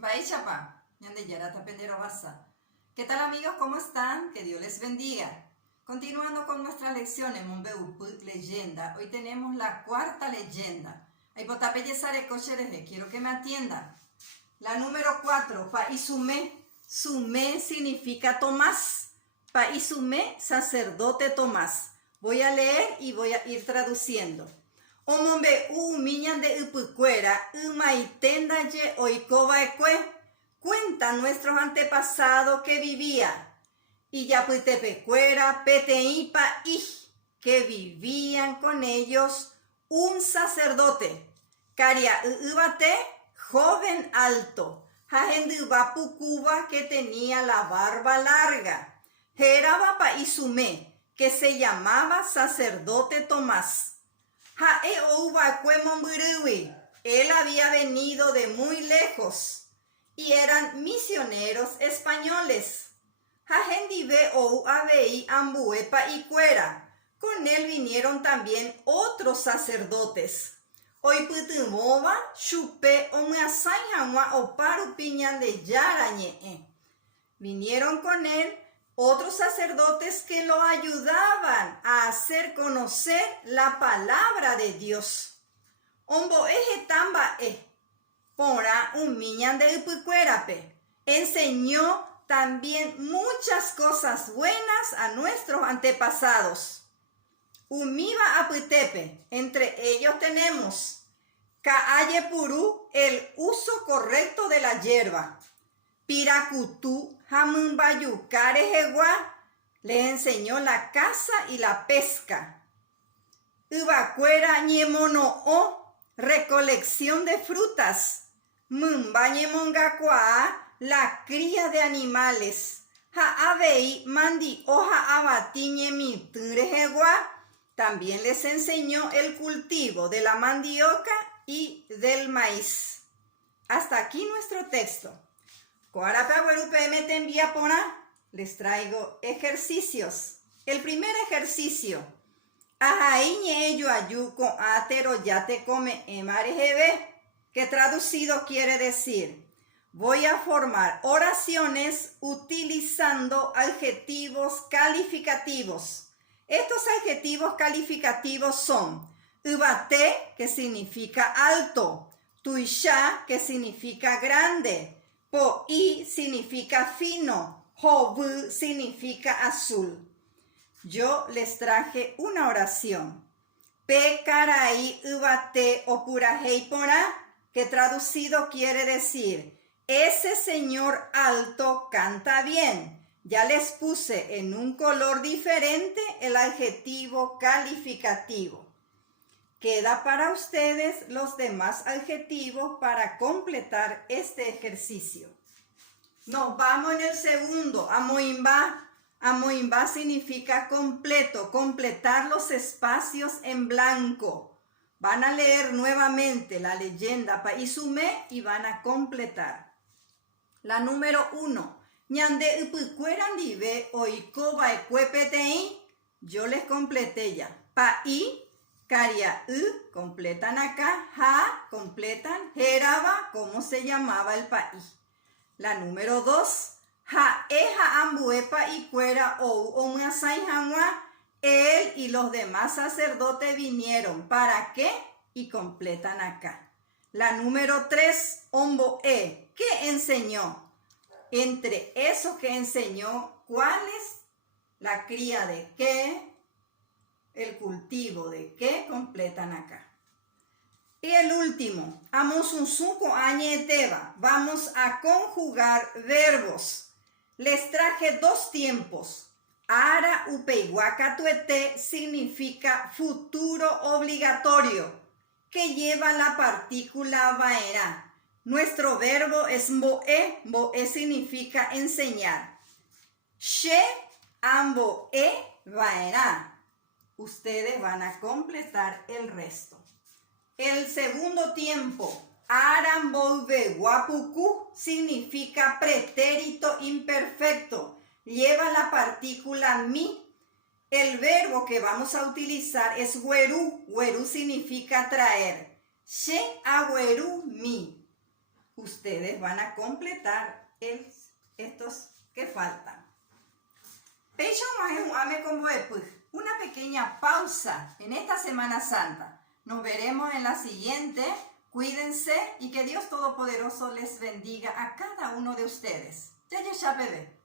Chapa, ¿qué tal amigos? ¿Cómo están? Que Dios les bendiga. Continuando con nuestra lección en Monbeuput leyenda, hoy tenemos la cuarta leyenda. Quiero que me atiendan. La número 4, Paisumé. Sumé significa Tomás. Paisumé, sacerdote Tomás. Voy a leer y voy a ir traduciendo. Omombe miñan de upucuera, umaitendaye oikoba ekue. Cuenta nuestros antepasados que vivía. Y yaputepecuera, peteipa ij, que vivían con ellos un sacerdote. Caria ubate, joven alto. Jajendubapu Cuba, que tenía la barba larga. Jeraba Paisumé, que se llamaba sacerdote Tomás. Él había venido de muy lejos y eran misioneros españoles. Con él vinieron también otros sacerdotes. Vinieron con él otros sacerdotes que lo ayudaban a hacer conocer la palabra de Dios. Enseñó también muchas cosas buenas a nuestros antepasados. Umiba aputepe, entre ellos tenemos Kaaye Purú, el uso correcto de la hierba. Piracutú, Jamumbayucare Jeguá, les enseñó la caza y la pesca. Ubacuera Ñemono'o, recolección de frutas. Mumbañemongacuá, la cría de animales. Jaabei mandi hoja abatiñe miture Jeguá, también les enseñó el cultivo de la mandioca y del maíz. Hasta aquí nuestro texto. Les traigo ejercicios. El primer ejercicio. Que traducido quiere decir: voy a formar oraciones utilizando adjetivos calificativos. Estos adjetivos calificativos son ubate, que significa alto, tuisha, que significa grande, po'i significa fino, hobu significa azul. Yo les traje una oración. Pe carai ubate opurahei porá, que traducido quiere decir: ese señor alto canta bien. Ya les puse en un color diferente el adjetivo calificativo. Queda para ustedes los demás adjetivos para completar este ejercicio. Nos vamos en el segundo, amoimba. Amoimba significa completo, completar los espacios en blanco. Van a leer nuevamente la leyenda Paisumé y van a completar. La número 1. Ñande upucuerandive oikoba ecuepetei. Yo les completé ya. Pa'i, caria completan acá. Ja, completan. Jeraba, ¿cómo se llamaba el país? La número 2. Él y los demás sacerdotes vinieron. ¿Para qué? Y completan acá. La número 3. ¿Qué enseñó? Entre eso que enseñó, ¿cuál es la cría de qué? El cultivo de qué, completan acá. Y el último, amosunsuco añeteba. Vamos a conjugar verbos. Les traje dos tiempos. Ara upeiguacatuete significa futuro obligatorio, que lleva la partícula vaera. Nuestro verbo es mboe. Mboe significa enseñar. She amboe vaera. Ustedes van a completar el resto. El segundo tiempo. Aramboibe guapucu significa pretérito imperfecto. Lleva la partícula mi. El verbo que vamos a utilizar es huerú. Huerú significa traer. She agüerú mi. ustedes van a completar estos que faltan. Una pequeña pausa en esta Semana Santa. Nos veremos en la siguiente. Cuídense y que Dios Todopoderoso les bendiga a cada uno de ustedes. Ya, bebé.